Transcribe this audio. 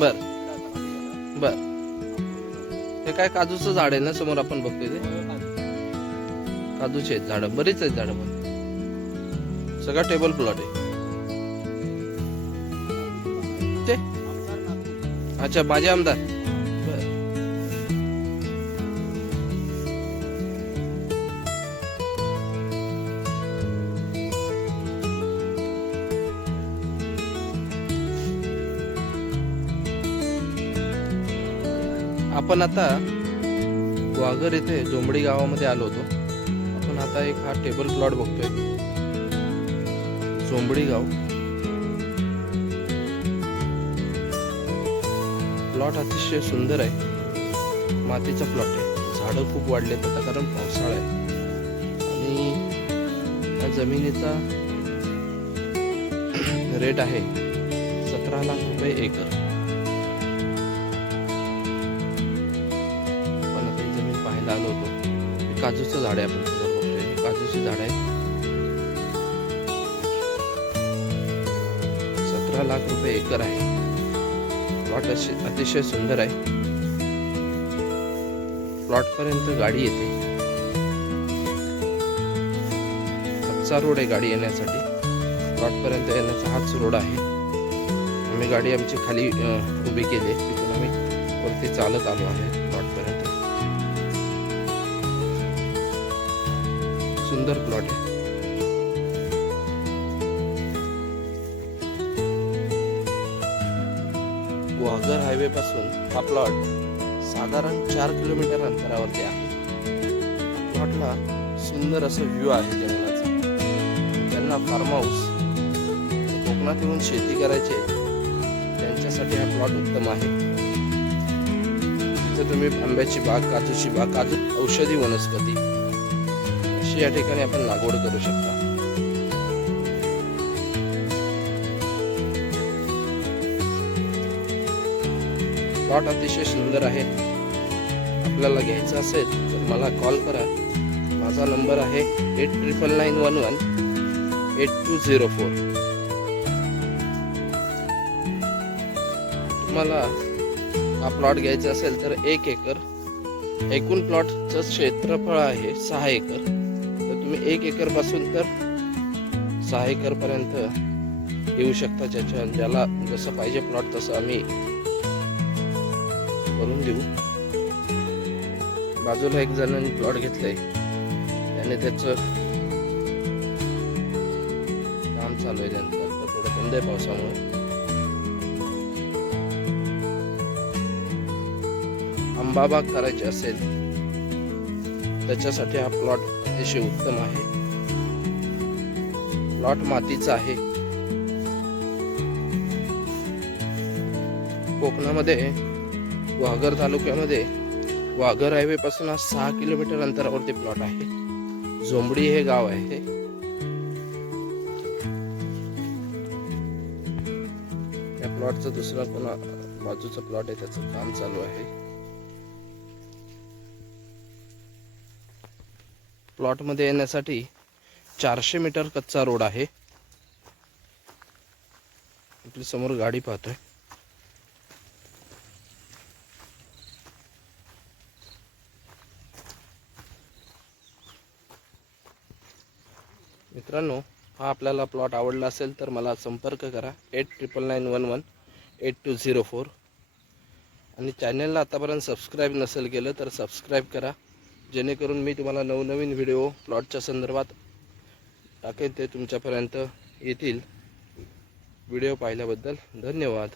बर. बर. हे काय काजूचं झाड आहे ना समोर आपण बघतोय ते? काजूचे आहेत झाडं बरीच आहेत झाडं पण. सगळा टेबल प्लॉट आहे. ते? अच्छा माझे आमदार. आपण आता वाघर येथे जोंबडी गावामध्ये आलो होतो. आपण आता एक हा टेबल प्लॉट बघतोय. जोंबडी गाव. प्लॉट अतिशय सुंदर आहे. मातीचा प्लॉट आहे. झाडं खूप वाढले आता कारण पावसाळा आहे. आणि या जमिनीचा रेट आहे सतरा लाख रुपये एकर. काजूचं झाड आहे आपण समोर बघतोय. काजूची झाड आहे. सतरा लाख रुपये एकर आहे. प्लॉट अतिशय सुंदर आहे. प्लॉट पर्यंत गाडी येते. कच्चा रोड आहे गाडी येण्यासाठी. प्लॉट पर्यंत येण्याचा हाच रोड आहे. आम्ही गाडी आमची खाली उभी केली आहे. तिथून आम्ही वरती चालत आलो आहे. सुंदर प्लॉट आहे. ग्वागर हायवे पासून हा प्लॉट साधारण चार किलोमीटर अंतरावरती आहे. प्लॉटला सुंदर असं व्ह्यू आहे जंगलाचा. त्यांना फार्म हाऊस कोकणात येऊन शेती करायची त्यांच्यासाठी हा प्लॉट उत्तम आहे. तुम्ही आंब्याची बाग काजूची बाग काजू औषधी वनस्पती अशी या ठिकाणी आपण लागवड करू शकता. प्लॉट अतिशय सुंदर आहे. आपल्याला घ्यायचं असेल तर मला कॉल करा. माझा नंबर आहे eight triple nine one one eight two zero four. तुम्हाला हा प्लॉट घ्यायचा असेल तर एक एकर. एकूण प्लॉटचं क्षेत्रफळ आहे सहा एकर. तुम्ही एक एकरपासून तर सहा एकर पर्यंत येऊ शकता ज्याच्या ज्याला जसं पाहिजे प्लॉट तसं आम्ही करून देऊ. बाजूला एक जणांनी प्लॉट घेतलाय. त्याने त्याचं काम चालू आहे त्यांचं. थोडं बंद आहे पावसामुळे. आंबाबाग करायची असेल त्याच्यासाठी हा प्लॉट अतिशय उत्तम आहे. प्लॉट मातीचा आहे. कोकणामध्ये वाघर तालुक्यामध्ये वाघर हायवे पासून सहा किलोमीटर अंतरावरती प्लॉट आहे. झोंबडी हे गाव आहे. या प्लॉटचं दुसरा पुन्हा बाजूचा प्लॉट आहे. त्याचं काम चालू आहे. प्लॉटमध्ये येण्यासाठी चारशे मीटर कच्चा रोड आहे. आपली समोर गाडी पाहतोय. मित्रांनो हा आपल्याला प्लॉट आवडला असेल तर मला संपर्क करा. Eight triple nine one one eight two zero four. आणि चॅनलला आतापर्यंत सबस्क्राईब नसेल केलं तर सबस्क्राईब करा. जेणेकरून मी तुम्हाला नवनवीन व्हिडिओ प्लॉटच्या संदर्भात टाकेन ते तुमच्यापर्यंत येतील. व्हिडिओ पाहिल्याबद्दल धन्यवाद.